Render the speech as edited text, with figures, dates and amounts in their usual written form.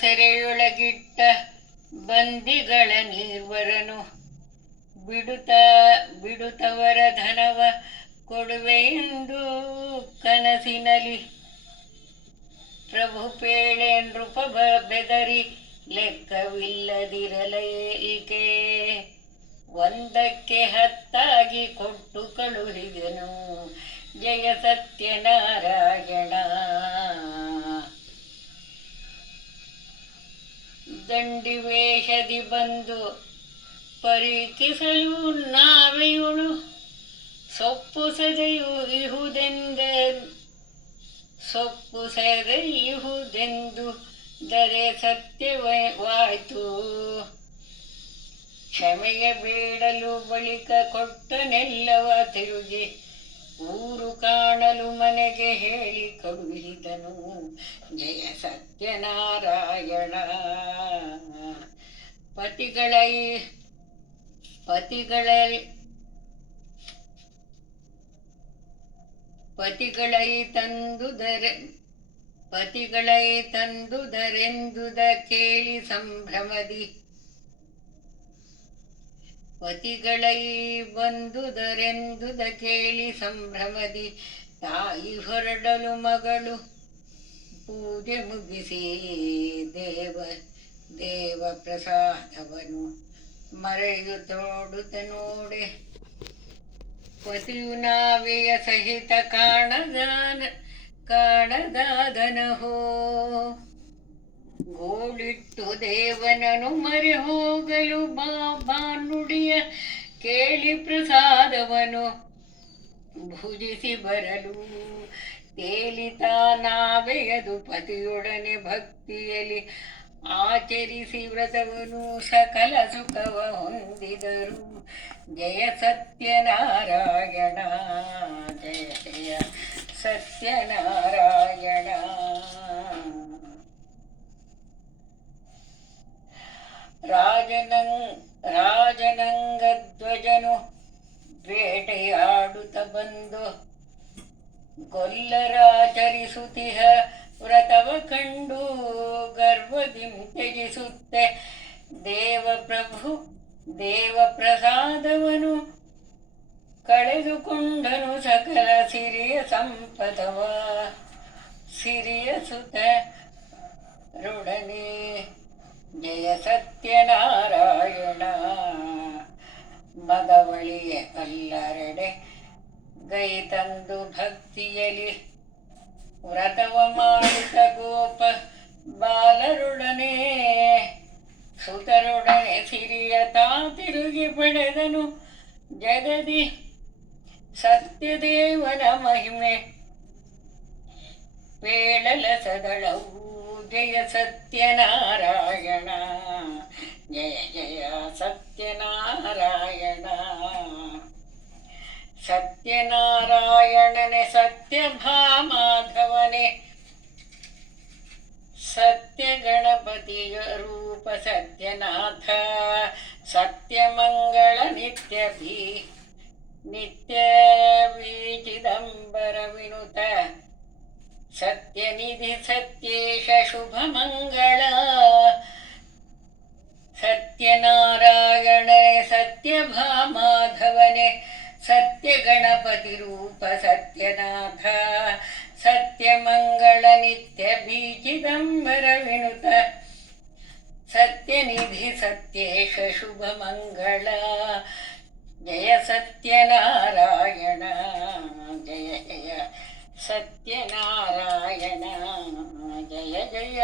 ಸೆರೆಯೊಳಗಿಟ್ಟ ಬಂದಿಗಳ ನೀರ್ವರನು ಬಿಡುತ್ತವರ ಧನವ ಕೊಡುವೆಯೆಂದು ಕನಸಿನಲಿ ಪ್ರಭು ಪೇಳೆ ನೃಪ ಬೆದರಿ ಲೆಕ್ಕವಿಲ್ಲದಿರಲೇಕೆ ಒಂದಕ್ಕೆ ಹತ್ತಾಗಿ ಕೊಟ್ಟು ಕಳುಹಿದನು ಜಯ ಸತ್ಯನಾರಾಯಣ. ದಂಡಿ ವೇಷದಿ ಬಂದು ಪರೀಕ್ಷಿಸಲು ನಾವೆಯುಳು ಸೊಪ್ಪು ಸೆದೆಯುವುದೆಂದು ದರೆ ಸತ್ಯವಾಯ್ತು. ಕ್ಷಮೆಯ ಬೇಡಲು ಬಳಿಕ ಕೊಟ್ಟನೆಲ್ಲವ ತಿರುಗಿ ಊರು ಕಾಣಲು ಮನೆಗೆ ಹೇಳಿ ಕಳುಹಿದನು ಜಯ ಸತ್ಯನಾರಾಯಣ. ಪತಿಗಳೈ ತಂದುದರೆಂದುದ ಕೇಳಿ ಸಂಭ್ರಮದಿ ಪತಿಗಳೈ ಬಂದುದರೆಂದುದ ಕೇಳಿ ಸಂಭ್ರಮದಿ ತಾಯಿ ಹೊರಡಲು ಮಗಳು ಪೂಜೆ ಮುಗಿಸಿ ದೇವ ಪ್ರಸಾದವನು ಮರೆಯುತ್ತೋಡುತ್ತ ನೋಡೆ ಪತಿಯು ನಾವೆಯ ಸಹಿತ ಕಾಣದಾದನಹೋ ಗೋಳಿಟ್ಟು ದೇವನನು ಮರೆ ಹೋಗಲು ಬಾನುಡಿಯ ಕೇಳಿ ಪ್ರಸಾದವನು ಭುಜಿಸಿ ಬರಲು ತೇಲಿತಾ ನಾವೆಯದು ಪತಿಯೊಡನೆ ಭಕ್ತಿಯಲ್ಲಿ ಆಚರಿಸಿ ವ್ರತವನು ಸಕಲ ಸುಖವ ಹೊಂದಿದರು ಜಯ ಸತ್ಯನಾರಾಯಣ. ಜಯ ಜಯ ಸತ್ಯನಾರಾಯಣ. ರಾಜನಂಗಧ್ವಜನು ಬೇಟೆಯಾಡುತ್ತ ಬಂದು ಗೊಲ್ಲರಾಚರಿಸುತ್ತಿಹ ವ್ರತವ ಕಂಡು ಗರ್ವದಿಂ ತ್ಯಜಿಸುತ್ತೆ ದೇವ ಪ್ರಸಾದವನು ಕಳೆದುಕೊಂಡನು ಸಕಲ ಸಿರಿಯ ಸಂಪದವ ಸಿರಿಯ ಸುತರೊಡನೆ ಜಯ ಸತ್ಯನಾರಾಯಣ. ಮದವಳಿಯ ಕಲ್ಲರೆಡೆ ಗೈ ತಂದು ಭಕ್ತಿಯಲಿ ವ್ರತವ ಮಾಡಿದ ಗೋಪ ಬಾಲರೊಡನೆ ಸುತರೊಡನೆ ಸಿರಿಯ ತಾ ತಿರುಗಿ ಪಡೆದನು ಜಗದಿ ಸತ್ಯದೇವನ ಮಹಿಮೆ ಪೇಳಲ ಸದಳವು ಜಯ ಸತ್ಯನಾರಾಯಣ. ಜಯ ಜಯ ಸತ್ಯನಾರಾಯಣ. ಸತ್ಯನಾರಾಯಣನೆ ಸತ್ಯಭಾಮಾಧವನೆ ಸತ್ಯ ಗಣಪತಿಯ ರೂಪ ಸತ್ಯನಾಥ ಸತ್ಯಮಂಗಳ ನಿತ್ಯ ಬೀಚಿದಂಬರ ವಿನುತ ಸತ್ಯನಿಧಿ ಸತ್ಯೇಶ ಶುಭ ಮಂಗಳ. ಸತ್ಯನಾರಾಯಣನೆ ಸತ್ಯಭಾಮಾಧವನೆ ಸತ್ಯ ಗಣಪತಿ ರೂಪ ಸತ್ಯನಾಥ ಸತ್ಯಮಂಗಳ ನಿತ್ಯ ಬೀಚಿದಂಬರ ವಿನುತ ಸತ್ಯನಿಧಿ ಸತ್ಯೇಶ ಶುಭ ಮಂಗಳ. ಜಯ ಸತ್ಯನಾರಾಯಣ. ಜಯ ಜಯ ಸತ್ಯನಾರಾಯಣ. ಜಯ ಜಯ